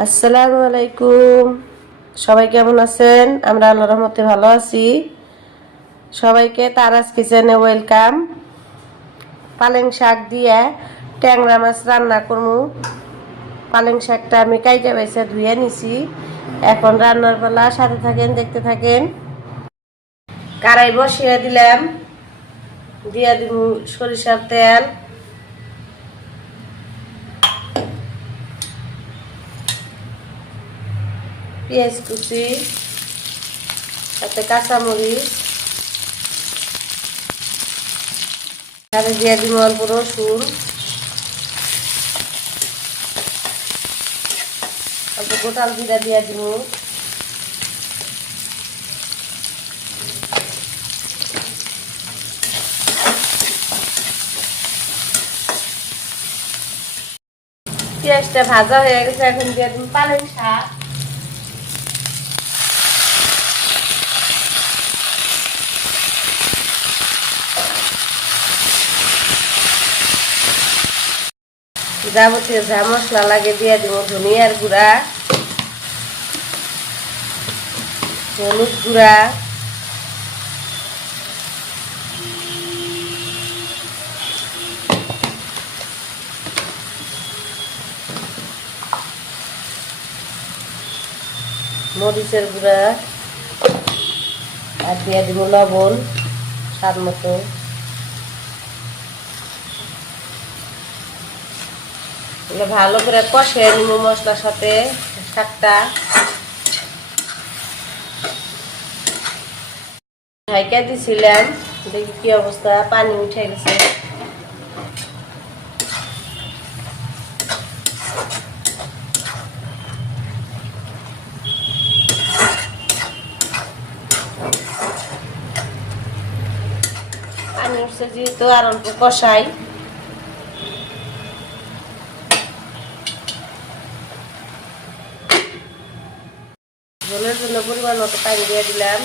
আসসালামু আলাইকুম। সবাই কেমন আছেন? আমরা আল্লাহর রহমতে ভালো আছি। সবাইকে তারাস কিচেনে ওয়েলকাম। পালেং শাক দিয়ে ট্যাংরা মাছ রান্না করবো। পালেং শাকটা আমি কাইটা বাইসা ধুয়ে নিছি। এখন রান্নার পালা, সাথে থাকেন, দেখতে থাকেন। কড়াই বসিয়ে দিলাম, দিয়ে দিব সরিষার তেল, পেঁয়াজ কুচি, সাথে কাঁচামরিচ, সাথে দিয়ে দিব অল্প রসুন, অল্প গোটাল জিরা দিয়ে দিব, পেঁয়াজটা ভাজা হয়ে গেছে। এখন দিয়ে দিব পালেং শাক, যাবতীয় যা মশলা লাগে দিয়ে দিব ধনিয়ার গুঁড়া, হলুদ গুঁড়া, মরিচের গুঁড়া, আর দিয়ে দিব লবণ স্বাদ মতো। ভালো করে কষিয়ে নিব মশলার সাথে শাকটা। ঢাইকা দিছিলাম, দেখি কি অবস্থা, পানি উঠে গেছে। পানি উঠছে যেহেতু আর অল্প কষাই। ঝোলের জন্য পরিমাণ মতো পানি দিয়ে দিলাম।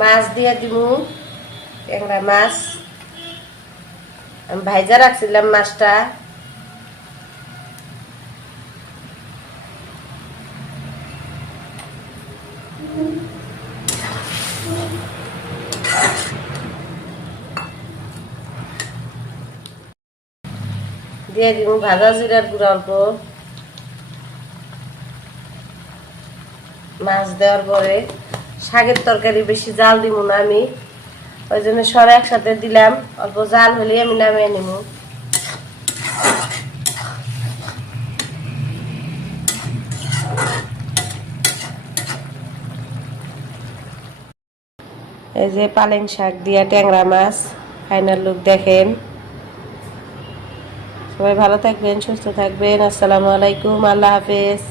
মাছ দিয়ে দিব, ট্যাংরা মাছ আমি ভাইজা রাখছিলাম মাছটা। দিয়ে দিব ভাজা জিরার গুঁড়া অল্প। মাছ দেওয়ার পরে শাকের তরকারি বেশি জাল দিব না আমি, ওই জন্য সব একসাথে দিলাম। অল্প জাল হলে আমি নামিয়ে নিব। এই যে পালেং শাক দিয়া ট্যাংরা মাছ, ফাইনাল লুক দেখেন। সবাই ভালো থাকবেন, সুস্থ থাকবেন। আসসালামু আলাইকুম, আল্লাহ হাফেজ।